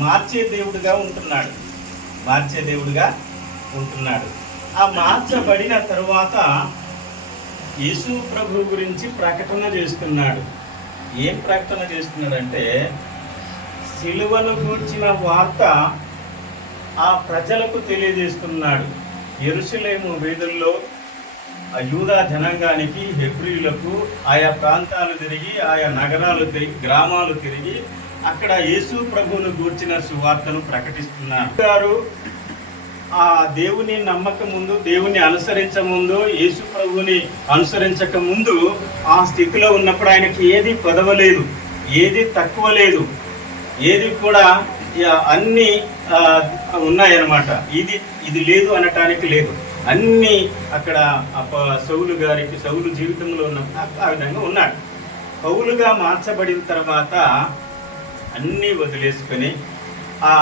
మార్చే దేవుడుగా ఉంటున్నాడు. మార్చే దేవుడుగా ఉంటున్నాడు. ఆ మార్చబడిన తరువాత యేసు ప్రభు గురించి ప్రకటన చేస్తున్నాడు. ఏం ప్రకటన చేస్తున్నాడంటే, సిలువను గూర్చిన వార్త ఆ ప్రజలకు తెలియజేస్తున్నాడు. యెరూషలేము వీధుల్లో యూదా జనాంగానికి, హెబ్రీయులకు ఆయా ప్రాంతాలు తిరిగి, ఆయా నగరాలు తిరిగి, గ్రామాలు తిరిగి అక్కడ యేసు ప్రభువును గూర్చిన సువార్తను ప్రకటిస్తున్నారు. గారు ఆ దేవుని నమ్మక ముందు, దేవుని అనుసరించ ముందు, యేసు ప్రభువుని అనుసరించక ముందు ఆ స్థితిలో ఉన్నప్పుడు ఆయనకి ఏది కొదవలేదు, ఏది తక్కువ లేదు, ఏది కూడా అన్నీ ఉన్నాయన్నమాట. ఇది లేదు అనటానికి లేదు. అన్నీ అక్కడ సౌలు జీవితంలో ఉన్న ఆ విధంగా ఉన్నాడు. పౌలుగా మార్చబడిన తర్వాత అన్నీ వదిలేసుకొని ఆ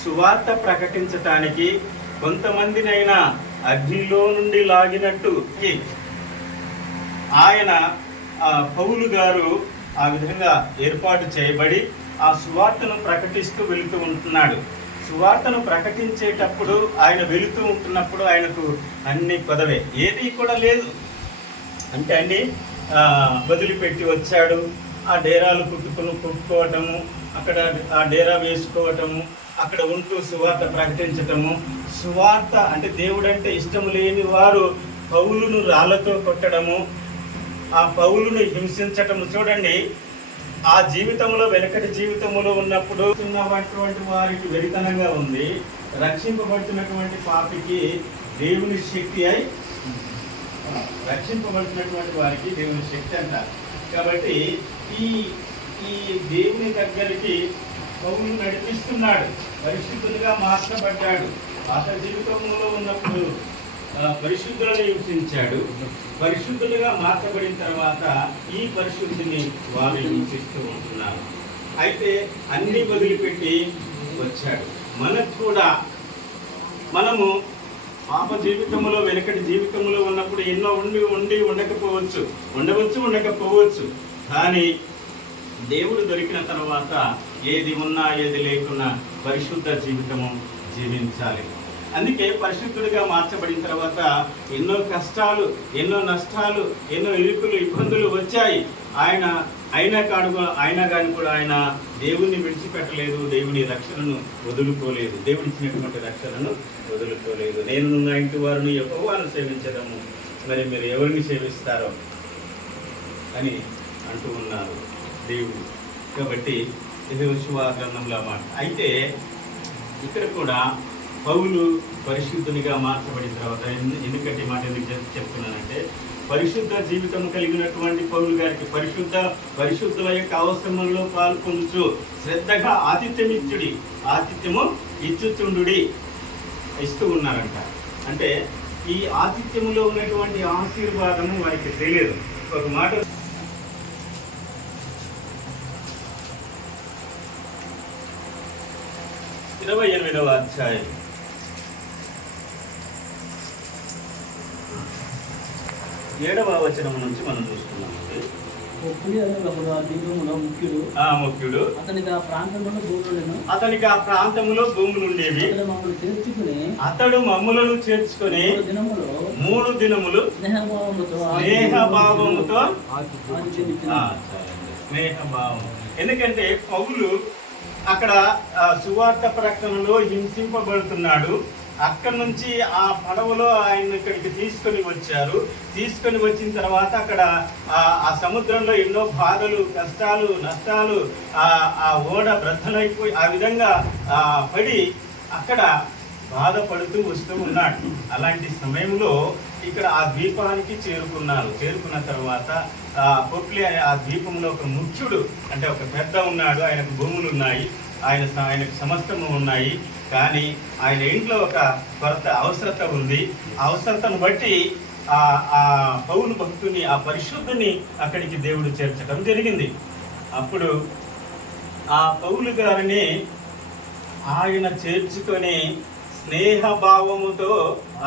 సువార్త ప్రకటించటానికి కొంతమందినైనా అగ్నిలో నుండి లాగినట్టు ఆయన పౌలు గారు ఆ విధంగా ఏర్పాటు చేయబడి ఆ సువార్తను ప్రకటిస్తూ వెళుతూ ఉంటున్నాడు. సువార్తను ప్రకటించేటప్పుడు ఆయన వెళుతూ ఉంటున్నప్పుడు ఆయనకు అన్ని కొదవే, ఏది కూడా లేదు. అంటే అన్నీ వదిలిపెట్టి వచ్చాడు. ఆ డేరాలు కుట్టుకోవటము, అక్కడ ఆ డేరా వేసుకోవటము, అక్కడ ఉంటూ సువార్త ప్రకటించటము. సువార్త అంటే దేవుడంటే ఇష్టం లేని వారు పౌలును రాళ్లతో కొట్టడము, ఆ పౌలును హింసించటము. చూడండి, ఆ జీవితంలో, వెనకటి జీవితంలో ఉన్నప్పుడు ఉన్నటువంటి వారికి వెరితనంగా ఉంది. రక్షింపబడుతున్నటువంటి పాపికి దేవుని శక్తి అయి, రక్షింపబడుతున్నటువంటి వారికి దేవుని శక్తి అంటారు. కాబట్టి ఈ దేవుని దగ్గరికి పౌలు నడిపిస్తున్నాడు. పరిశుద్ధులుగా మార్చబడ్డాడు. అతని జీవితంలో ఉన్నప్పుడు పరిశుద్ధులను హింసించాడు. పరిశుద్ధులుగా మార్చబడిన తర్వాత ఈ పరిశుద్ధిని వారు హింసిస్తూ ఉంటున్నారు. అయితే అన్నీ వదిలిపెట్టి వచ్చాడు. మనకు కూడా మనము పాప జీవితంలో, వెనకటి జీవితంలో ఉన్నప్పుడు ఎన్నో ఉండకపోవచ్చు. కానీ దేవుడు దొరికిన తర్వాత ఏది ఉన్నా ఏది లేకున్నా పరిశుద్ధ జీవితము జీవించాలి. అందుకే పరిశుద్ధుడిగా మార్చబడిన తర్వాత ఎన్నో కష్టాలు, ఎన్నో నష్టాలు, ఎన్నో ఇబ్బందులు వచ్చాయి. అయినా కానీ కూడా ఆయన దేవుణ్ణి విడిచిపెట్టలేదు, దేవుని రక్షణను వదులుకోలేదు, దేవుడిచ్చినటువంటి రక్షణను వదులుకోలేదు. నేను నా ఇంటి వారిని యెహోవాను సేవించడము, మరి మీరు ఎవరిని సేవిస్తారో అని అంటూ ఉన్నారు దేవుడు. కాబట్టి ఇది యెహోషువ గ్రంథంలో మాట. అయితే ఇక్కడ కూడా పౌలు పరిశుద్ధునిగా మార్చబడిన తర్వాత, ఎందుకంటే మాట ఎందుకు చెప్తున్నానంటే, పరిశుద్ధ జీవితం కలిగినటువంటి పౌలు గారికి పరిశుద్ధుల యొక్క అవసరంలో పాల్పొందుచు శ్రద్ధగా ఆతిథ్యము ఇచ్చుచుండుడి ఇస్తూ ఉన్నారంట. అంటే ఈ ఆతిథ్యములో ఉన్నటువంటి ఆశీర్వాదము వారికి తెలియదు. ఒక మాట 28వ అధ్యాయం 7వ వచనం నుంచి మనం చూస్తున్నామండి. ముఖ్యుడు అతనికి ఆ ప్రాంతంలో భూములు ఉండేవి. అతడు మమ్ములను చేర్చుకొని 3 దినములు స్నేహభావముతో. ఎందుకంటే పౌలు అక్కడ సువార్త ప్రకటనలో హింసింపబడుతున్నాడు. అక్కడి నుంచి ఆ పడవలో ఆయన ఇక్కడికి తీసుకొని వచ్చారు. తీసుకొని వచ్చిన తర్వాత అక్కడ ఆ సముద్రంలో ఎన్నో బాధలు, కష్టాలు, నష్టాలు, ఆ ఓడ బ్రద్దలైపోయి ఆ విధంగా పడి అక్కడ బాధపడుతూ వస్తూ ఉన్నాడు. అలాంటి సమయంలో ఇక్కడ ఆ ద్వీపానికి చేరుకున్నారు. చేరుకున్న తర్వాత పొట్లి ఆ ద్వీపంలో ఒక ముఖ్యుడు, అంటే ఒక పెద్ద ఉన్నాడు. ఆయనకు భూములు ఉన్నాయి, ఆయనకు సమస్తము ఉన్నాయి. కానీ ఆయన ఇంట్లో ఒక కొరత అవసరత ఉంది. ఆ అవసరతను బట్టి ఆ పౌలు భక్తుని, ఆ పరిశుద్ధుని అక్కడికి దేవుడు చేర్చడం జరిగింది. అప్పుడు ఆ పౌలు గారిని ఆయన చేర్చుకొని స్నేహభావముతో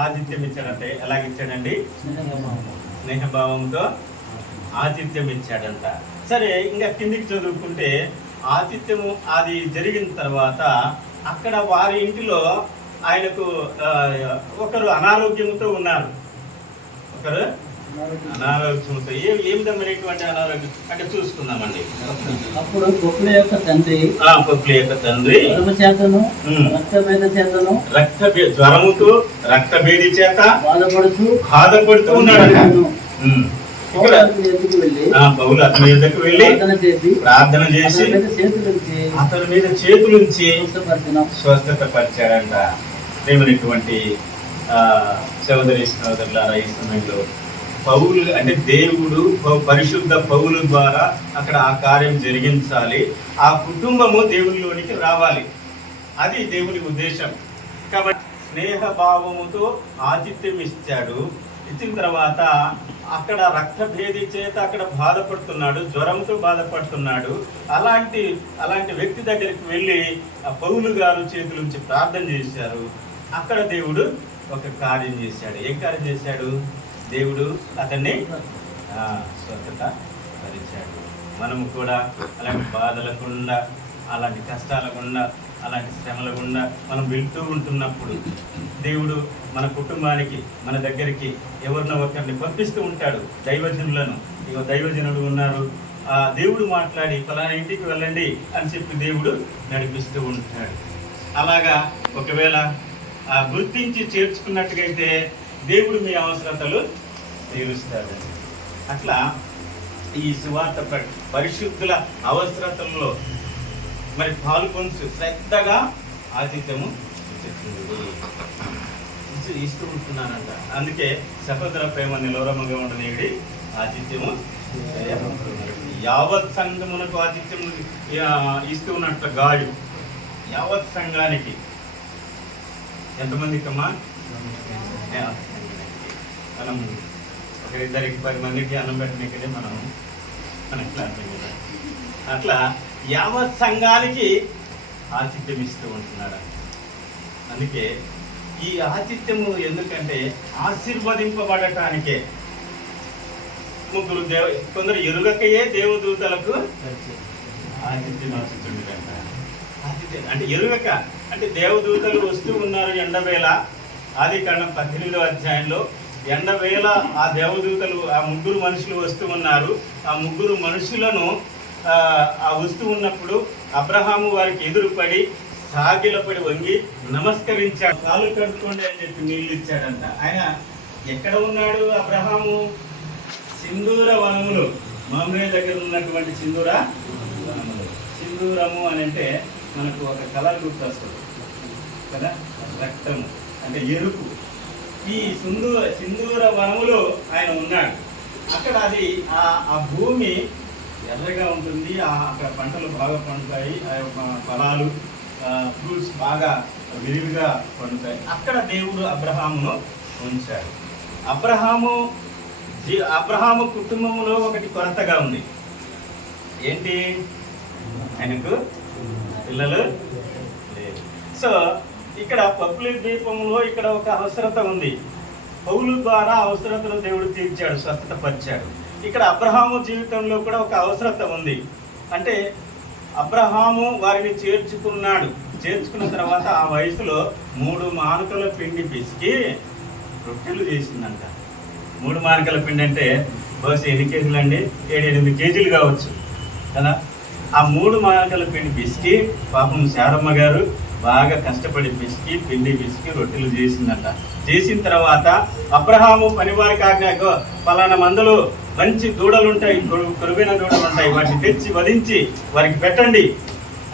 ఆతిథ్యం ఇచ్చాడంటే, ఎలాగిచ్చాడండి? స్నేహభావంతో ఆతిథ్యం ఇచ్చాడంట. సరే, ఇంకా కిందికి చదువుకుంటే ఆతిథ్యము అది జరిగిన తర్వాత అక్కడ వారి ఇంటిలో ఆయనకు ఒకరు అనారోగ్యంతో ఉన్నారు. ఒకరు అనారోగ్యంతో ఏ విధమైనటువంటి అనారోగ్యం అంటే చూసుకుందామండి. అప్పుడు పొక్కుల యొక్క తండ్రి జ్వరముతో రక్తభేది చేత బాధపడుతూ ఉన్నాడు. పౌలు అతని ఎద్దకు వెళ్ళి ప్రార్థన చేసి అతని మీద చేతులుంచి స్వస్థత పరిచాడంట. దేవునిటువంటి సోదరి సోదరులారా, ఈ సమయంలో పౌలు అంటే దేవుడు పరిశుద్ధ పౌలు ద్వారా అక్కడ ఆ కార్యం జరిగించాలి. ఆ కుటుంబము దేవునిలోనికి రావాలి. అది దేవుని ఉద్దేశం. కాబట్టి స్నేహభావముతో ఆతిథ్యం ఇచ్చాడు. ఇచ్చిన తర్వాత అక్కడ రక్తభేది చేత అక్కడ బాధపడుతున్నాడు, జ్వరంతో బాధపడుతున్నాడు. అలాంటి వ్యక్తి దగ్గరికి వెళ్ళి ఆ పౌలు గారు చేతులుంచి ప్రార్థన చేశారు. అక్కడ దేవుడు ఒక కార్యం చేశాడు. ఏం కార్యం చేశాడు? దేవుడు అతన్ని స్వస్థత పరిచాడు. మనము కూడా అలాంటి బాధల గుండా, అలాంటి కష్టాల గుండా, అలాంటి శ్రమల గుండా మనం వెళ్తూ ఉంటున్నప్పుడు దేవుడు మన కుటుంబానికి, మన దగ్గరికి ఎవరినో ఒకరిని పంపిస్తూ ఉంటాడు. దైవజనులను, ఇక దైవజనులు ఉన్నారు, దేవుడు మాట్లాడి ఫలానా ఇంటికి వెళ్ళండి అని చెప్పి దేవుడు నడిపిస్తూ ఉంటాడు. అలాగా ఒకవేళ గుర్తించి చేర్చుకున్నట్టుగైతే దేవుడు మీ అవసరతలు తీరుస్తాడు. అట్లా ఈ సువార్త పరిశుద్ధుల అవసరతల్లో మరి పాల్గొని శ్రద్ధగా ఆతిథ్యము ఇస్తూ ఉంటున్నానంట. అందుకే సహోదర ప్రేమ నిలవరముగా ఉండనేది ఆతిథ్యము యావత్ సంఘమునకు ఆతిథ్యం ఇస్తూ ఉన్నట్టు గాడు యావత్ సంఘానికి ఎంతమందికి అమ్మా? మనం ఒకరిద్దరికి 10 మందికి అన్నం పెట్టడానికే మనకి అట్లా యావత్ సంఘానికి ఆతిథ్యం ఇస్తూ ఉంటున్నాడు. అందుకే ఈ ఆతిథ్యము ఎందుకంటే ఆశీర్వదింపబడటానికే. కొందరు ఎరుగకయే దేవదూతలకు ఆతిథ్యం ఆశిస్తుండట. ఆతిథ్యం అంటే ఎరుగక అంటే దేవదూతలు వస్తూ ఉన్నారు ఎండవేళ. ఆదికాండం 18వ అధ్యాయంలో ఎండవేళ ఆ దేవదూతలు ఆ 3 మనుషులు వస్తూ ఉన్నారు. ఆ 3 మనుషులను ఆ వస్తూ ఉన్నప్పుడు అబ్రహాము వారికి ఎదురుపడి సాగిలపడి వంగి నమస్కరించాడు. కాలు కడుక్కోండి అని చెప్పి నీళ్ళు ఇచ్చాడంట. ఆయన ఎక్కడ ఉన్నాడు? అబ్రహాము సింధూర వనములు, మమ్రే దగ్గర ఉన్నటువంటి సింధూర వనములు. సింధూరము అని అంటే మనకు ఒక కలర్ గుర్తొస్తుంది కదా, రక్తము అంటే ఎరుపు. ఈ సింధూర వనములో ఆయన ఉన్నాడు. అక్కడ అది ఆ భూమి ఎర్రగా ఉంటుంది. అక్కడ పంటలు బాగా పండుతాయి, ఆ యొక్క ఫలాలు ఫ్రూట్స్ బాగా విరివిగా పండుతాయి. అక్కడ దేవుడు అబ్రహామును ఉంచాడు. అబ్రహాము కుటుంబంలో ఒకటి కొరతగా ఉంది. ఏంటి? ఆయనకు పిల్లలు లేరు. సో ఇక్కడ పప్పుల ద్వీపంలో ఇక్కడ ఒక అవసరత ఉంది. పౌలు ద్వారా అవసరతను దేవుడు తీర్చాడు, స్వస్థత పరిచాడు. ఇక్కడ అబ్రహాము జీవితంలో కూడా ఒక అవసరత ఉంది. అంటే అబ్రహాము వారిని చేర్చుకున్నాడు. చేర్చుకున్న తర్వాత ఆ వయసులో 3 మానుకల పిండి పిసికి రొట్టెలు చేసిందంట. 3 మానుకల పిండి అంటే బహుశా ఎన్ని కేజీలు అండి? 7-8 కేజీలు కావచ్చు కదా. ఆ 3 మానుకల పిండి పిసికి పాపం శారమ్మ గారు బాగా కష్టపడి పిండి పిసికి రొట్టెలు చేసిందంట. చేసిన తర్వాత అబ్రహాము పనివారికి ఆజ్ఞాకో పలానా మందులు మంచి దూడలు ఉంటాయి, కొరువైన దూడలు ఉంటాయి, వాటిని తెచ్చి వధించి వారికి పెట్టండి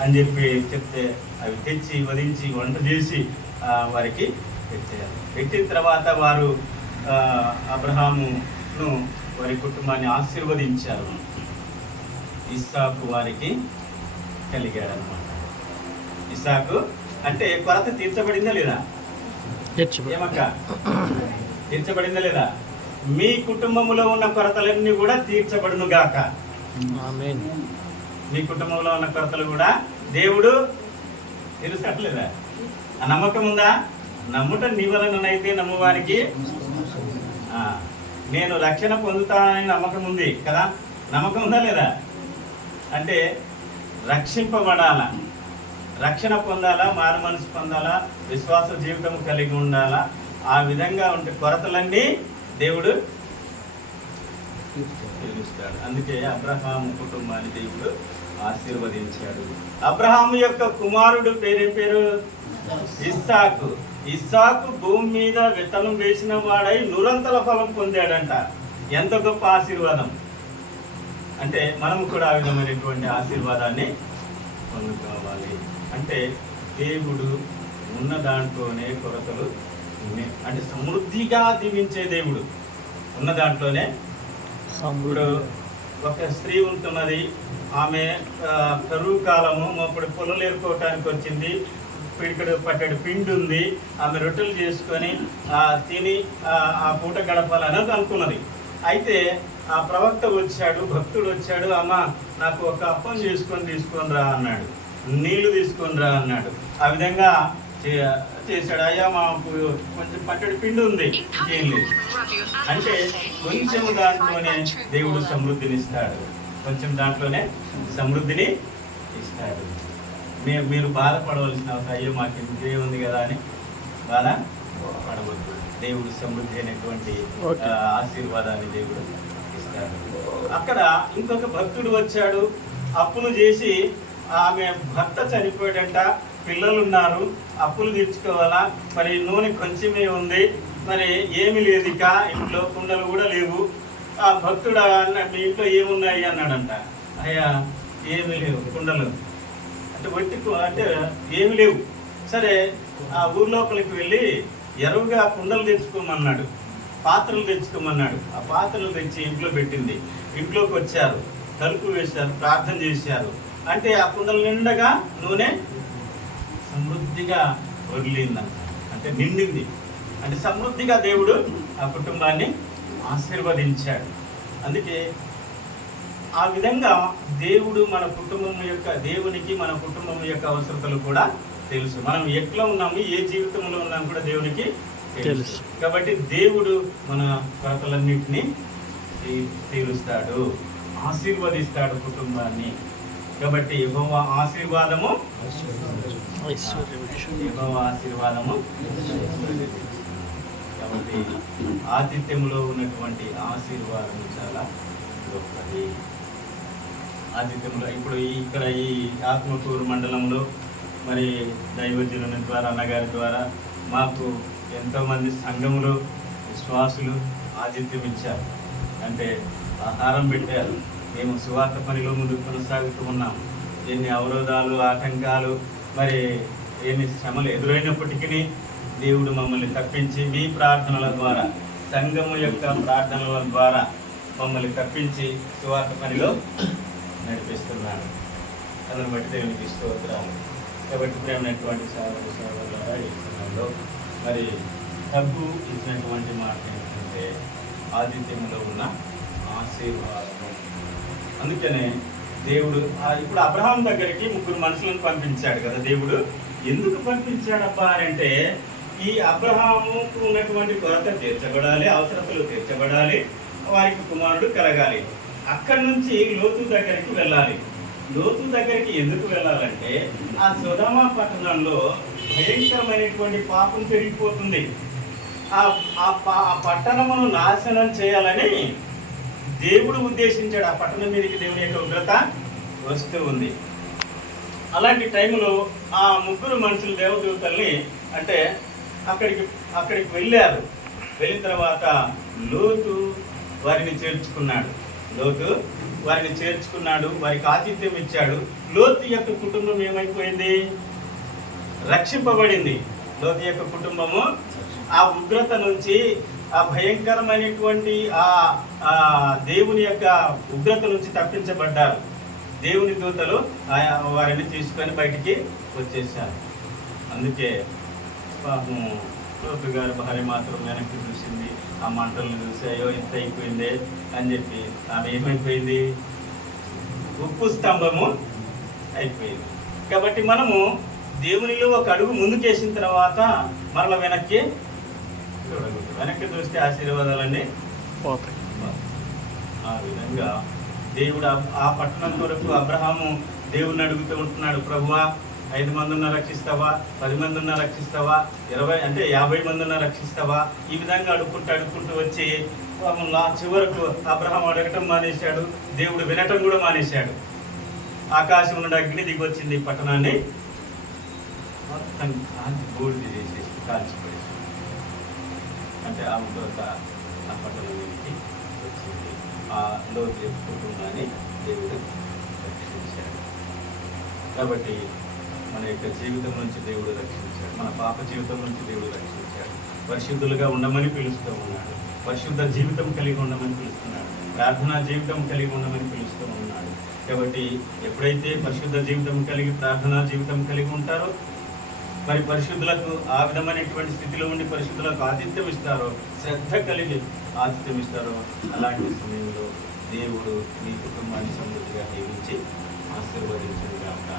అని చెప్పి చెప్తే అవి తెచ్చి వధించి వంట చేసి వారికి పెట్టారు. పెట్టిన తర్వాత వారు అబ్రహామును వారి కుటుంబాన్ని ఆశీర్వదించారు. ఇస్సాకు వారికి కలిగాడనమాట. ఇస్సాకు అంటే కొరత తీర్చబడిందా లేదా? ఏమక్క తీర్చబడిందా లేదా? మీ కుటుంబంలో ఉన్న కొరతలన్నీ కూడా తీర్చబడును గాక. మీ కుటుంబంలో ఉన్న కొరతలు కూడా దేవుడు తీర్చట్లేదా? ఆ నమ్మకం ఉందా? నమ్ముట నీ వలననైతే నమ్మువానికి నేను రక్షణ పొందుతానని నమ్మకం ఉంది కదా. నమ్మకం ఉందా లేదా? అంటే రక్షింపబడాలా, రక్షణ పొందాలా, మారు మనసు పొందాలా, విశ్వాస జీవితం కలిగి ఉండాలా. ఆ విధంగా ఉంటే కొరతలన్నీ దేవుడు తీరుస్తాడు. అందుకే అబ్రహాము కుటుంబాన్ని దేవుడు ఆశీర్వదించాడు. అబ్రహాము యొక్క కుమారుడు పేరేం పేరు? ఇస్సాకు. ఇస్సాకు భూమి మీద విత్తనం వేసిన వాడై నూరంతల ఫలం పొందాడంట. ఎంత గొప్ప ఆశీర్వాదం! అంటే మనము కూడా ఆ విధమైనటువంటి ఆశీర్వాదాన్ని పొందుకోవాలి. అంటే దేవుడు ఉన్న దాంట్లోనే కొరతలు ఉన్నాయి. అంటే సమృద్ధిగా దీవించే దేవుడు ఉన్న దాంట్లోనే. ఇప్పుడు ఒక స్త్రీ ఉంటున్నది, ఆమె కరువు కాలము, అప్పుడు పొలం ఏరుకోవటానికి వచ్చింది, పిడికడు పట్టెడు పిండి ఉంది, ఆమె రొట్టెలు చేసుకొని తిని ఆ పూట గడపాలని అనుకున్నది. అయితే ఆ ప్రవక్త వచ్చాడు, భక్తుడు వచ్చాడు, అమ్మ నాకు ఒక అప్పం తీసుకొని రా అన్నాడు, నీళ్లు తీసుకొని రా అన్నాడు. ఆ విధంగా చేశాడు. అయ్యా మాకు కొంచెం పట్టెడు పిండి ఉంది, ఏం లేదు అంటే కొంచెం దాంట్లోనే దేవుడు సమృద్ధిని ఇస్తాడు. కొంచెం దాంట్లోనే సమృద్ధిని ఇస్తాడు. మీరు బాధపడవలసిన అవసరం, అయ్యో మాకు ఇంకే ఉంది కదా అని బాధపడవద్దు. దేవుడు సమృద్ధి అయినటువంటి ఆశీర్వాదాన్ని దేవుడు ఇస్తాడు. అక్కడ ఇంకొక భక్తుడు వచ్చాడు, అప్పులు చేసి, ఆమె భర్త చనిపోయాడంట, పిల్లలు ఉన్నారు, అప్పులు తీర్చుకోవాలా, మరి నూనె కొంచెమే ఉంది, మరి ఏమి లేదు, ఇక ఇంట్లో కుండలు కూడా లేవు. ఆ భక్తుడు మీ ఇంట్లో ఏమున్నాయి అన్నాడంట. అయ్యా ఏమీ లేవు కుండలు అంటే ఏమి లేవు. సరే ఆ ఊర్లోపలికి వెళ్ళి ఎరువుగా కుండలు తెచ్చుకోమన్నాడు, పాత్రలు తెచ్చుకోమన్నాడు. ఆ పాత్రలు తెచ్చి ఇంట్లో పెట్టింది. ఇంట్లోకి వచ్చారు, తలుపు వేశారు, ప్రార్థన చేశారు. అంటే ఆ కుండలు నిండగా నూనె సమృద్ధిగా వదిలిందంట, అంటే నిండింది. అంటే సమృద్ధిగా దేవుడు ఆ కుటుంబాన్ని ఆశీర్వదించాడు. అందుకే ఆ విధంగా దేవుడు మన కుటుంబం యొక్క, దేవునికి మన కుటుంబం యొక్క అవసరతలు కూడా తెలుసు. మనం ఎట్లా ఉన్నాము, ఏ జీవితంలో ఉన్నాము కూడా దేవునికి తెలుసు. కాబట్టి దేవుడు మన కొరతలన్నింటినీ తీరుస్తాడు, ఆశీర్వదిస్తాడు కుటుంబాన్ని. కాబట్టి యెహోవా ఆశీర్వాదము, యెహోవా ఆశీర్వాదము. కాబట్టి ఆతిథ్యంలో ఉన్నటువంటి ఆశీర్వాదం చాలా గొప్పది. ఆతిథ్యంలో ఇప్పుడు ఇక్కడ ఈ ఆత్మకూరు మండలంలో మరి దైవజనుని ద్వారా, అన్నగారి ద్వారా మాకు ఎంతోమంది సంఘములు, విశ్వాసులు ఆతిథ్యం ఇచ్చారు. అంటే ఆహారం పెట్టారు. మేము సువార్త పనిలో ముందుకు కొనసాగుతూ ఉన్నాం. ఎన్ని అవరోధాలు, ఆటంకాలు, మరి ఎన్ని శ్రమలు ఎదురైనప్పటికీ దేవుడు మమ్మల్ని తప్పించి, మీ ప్రార్థనల ద్వారా, సంఘము యొక్క ప్రార్థనల ద్వారా మమ్మల్ని తప్పించి సువార్త పనిలో నడిపిస్తున్నాడు. అందుని బట్టి దేవునికి స్తోత్రాలు. కాబట్టి ప్రేమైనటువంటి సోదరులారా, ఈ సమయంలో మరి డబ్బు ఇచ్చినటువంటి మాట ఏంటంటే ఆతిథ్యంలో ఉన్న ఆశీర్వాదము. అందుకనే దేవుడు ఇప్పుడు అబ్రహాం దగ్గరికి 3 మనుషులను పంపించాడు కదా. దేవుడు ఎందుకు పంపించాడబ్బా అంటే, ఈ అబ్రహాముకు ఉన్నటువంటి కొరత తీర్చబడాలి, అవసరతలు తీర్చబడాలి, వారికి కుమారుడు కలగాలి. అక్కడి నుంచి లోతు దగ్గరికి వెళ్ళాలి. లోతు దగ్గరికి ఎందుకు వెళ్ళాలంటే, ఆ సొదొమ పట్టణంలో భయంకరమైనటువంటి పాపం పెరిగిపోతుంది. ఆ పట్టణమును నాశనం చేయాలని దేవుడు ఉద్దేశించాడు. ఆ పట్టణం మీదకి దేవుని యొక్క ఉగ్రత వస్తూ ఉంది. అలాంటి టైంలో ఆ 3 మనుషులు దేవదూతల్ని అంటే అక్కడికి వెళ్ళారు. వెళ్ళిన తర్వాత లోతు వారిని చేర్చుకున్నాడు. వారికి ఆతిథ్యం ఇచ్చాడు. లోతు యొక్క కుటుంబం ఏమైపోయింది? రక్షింపబడింది. లోతు యొక్క కుటుంబము ఆ ఉగ్రత నుంచి, ఆ భయంకరమైనటువంటి ఆ దేవుని యొక్క ఉగ్రత నుంచి తప్పించబడ్డారు. దేవుని దూతలు వారిని తీసుకొని బయటికి వచ్చేసారు. అందుకే పాపం లోతు గారి భార్య మాత్రం వెనక్కి చూసింది. ఆ మంటలను చూసి అయ్యో ఇంత అయిపోయిందే అని చెప్పి ఆమె ఏమైపోయింది? ఉప్పు స్తంభము అయిపోయింది. కాబట్టి మనము దేవునిలో ఒక అడుగు ముందుకేసిన తర్వాత మరలా వెనక్కి చూడకూడదు. వెనక్కి చూస్తే ఆశీర్వాదాలన్నీ పోతాయి. ఆ విధంగా దేవుడు ఆ పట్టణం కొరకు అబ్రహాము దేవుణ్ణి అడుగుతూ ఉంటున్నాడు, ప్రభువా 5 మంది ఉన్నా రక్షిస్తావా, 10 మంది ఉన్నా రక్షిస్తావా, 50 మంది ఉన్నా రక్షిస్తావా? ఈ విధంగా అడుక్కుంటూ వచ్చి చివరకు అబ్రహాం అడగటం మానేశాడు, దేవుడు వినటం కూడా మానేశాడు. ఆకాశం నుండి అగ్ని దిగొచ్చింది, పట్టణాన్ని మొత్తం బూడిద చేసేసి కాల్చిపడేసి, అంటే ఆ ఉగ్రత ఆ పట్టణానికి వచ్చింది. ఆ లోతు కుటుంబాన్ని దేవుడు రక్షించాడు. కాబట్టి మన యొక్క జీవితం నుంచి దేవుడు రక్షించాడు, మన పాప జీవితం నుంచి దేవుడు రక్షించాడు. పరిశుద్ధులుగా ఉండమని పిలుస్తూ ఉన్నాడు, పరిశుద్ధ జీవితం కలిగి ఉండమని పిలుస్తున్నాడు, ప్రార్థనా జీవితం కలిగి ఉండమని పిలుస్తూ ఉన్నాడు. కాబట్టి ఎప్పుడైతే పరిశుద్ధ జీవితం కలిగి ప్రార్థనా జీవితం కలిగి ఉంటారో, మరి పరిశుద్ధులకు ఆ విధమైనటువంటి స్థితిలో ఉండి పరిశుద్ధులకు ఆతిథ్యం ఇస్తారో, శ్రద్ధ కలిగి ఆతిథ్యం ఇస్తారో, అలాంటి సమయంలో దేవుడు మీ కుటుంబాన్ని సమృద్ధిగా దీవించి ఆశీర్వదించుగాక.